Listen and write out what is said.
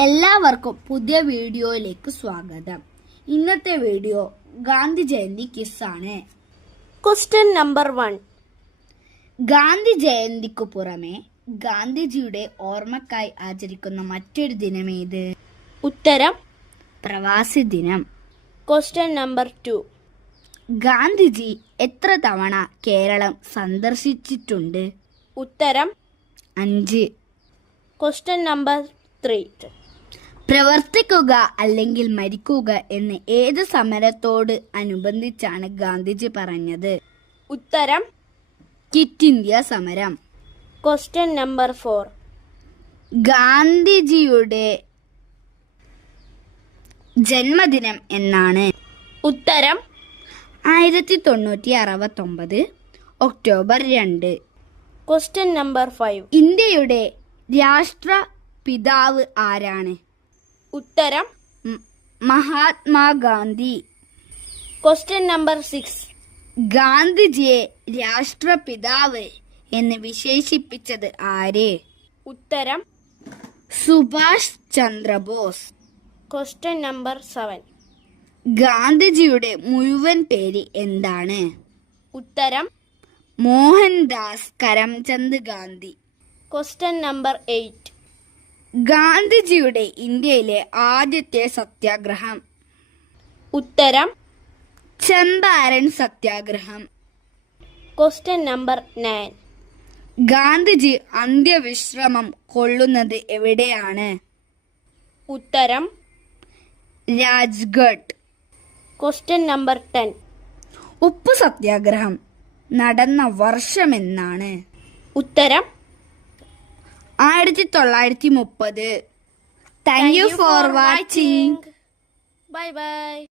എല്ലാവർക്കും പുതിയ വീഡിയോയിലേക്ക് സ്വാഗതം. ഇന്നത്തെ വീഡിയോ ഗാന്ധി ജയന്തി ക്വിസാണ്. Question number 1. ഗാന്ധി ജയന്തിക്കു പുറമെ ഗാന്ധിജിയുടെ ഓർമ്മക്കായി ആചരിക്കുന്ന മറ്റൊരു ദിനമേത്? ഉത്തരം പ്രവാസി ദിനം. Question number 2. ഗാന്ധിജി എത്ര തവണ കേരളം സന്ദർശിച്ചിട്ടുണ്ട്? ഉത്തരം 5. Question number 3. പ്രവർത്തിക്കുക അല്ലെങ്കിൽ മരിക്കുക എന്ന് ഏത് സമരത്തോട് അനുബന്ധിച്ചാണ് ഗാന്ധിജി പറഞ്ഞത്? ഉത്തരം ക്വിറ്റ് ഇന്ത്യ സമരം. Question number 4. ഗാന്ധിജിയുടെ ജന്മദിനം എന്നാണ്? ഉത്തരം 1969 ഒക്ടോബർ 2. Question number 5. ഇന്ത്യയുടെ രാഷ്ട്രപിതാവ് ആരാണ്? ഉത്തരം മഹാത്മാഗാന്ധി. Question number 6. ഗാന്ധിജിയെ രാഷ്ട്രപിതാവ് എന്ന് വിശേഷിപ്പിച്ചത് ആര്? ഉത്തരം സുഭാഷ് ചന്ദ്രബോസ്. Question number 7. ഗാന്ധിജിയുടെ മുഴുവൻ പേര് എന്താണ്? ഉത്തരം മോഹൻദാസ് കരംചന്ദ് ഗാന്ധി. Question number 8. ഗാന്ധിജിയുടെ ഇന്ത്യയിലെ ആദ്യത്തെ സത്യാഗ്രഹം? ഉത്തരം ചമ്പാരൻ സത്യാഗ്രഹം. Question number 9. ഗാന്ധിജി അന്ത്യവിശ്രമം കൊള്ളുന്നത് എവിടെയാണ്? ഉത്തരം രാജ്ഘട്ട്. Question number 10. ഉപ്പ് സത്യാഗ്രഹം നടന്ന വർഷമെന്നാണ്? ഉത്തരം 1930. Thank you for watching. Bye bye.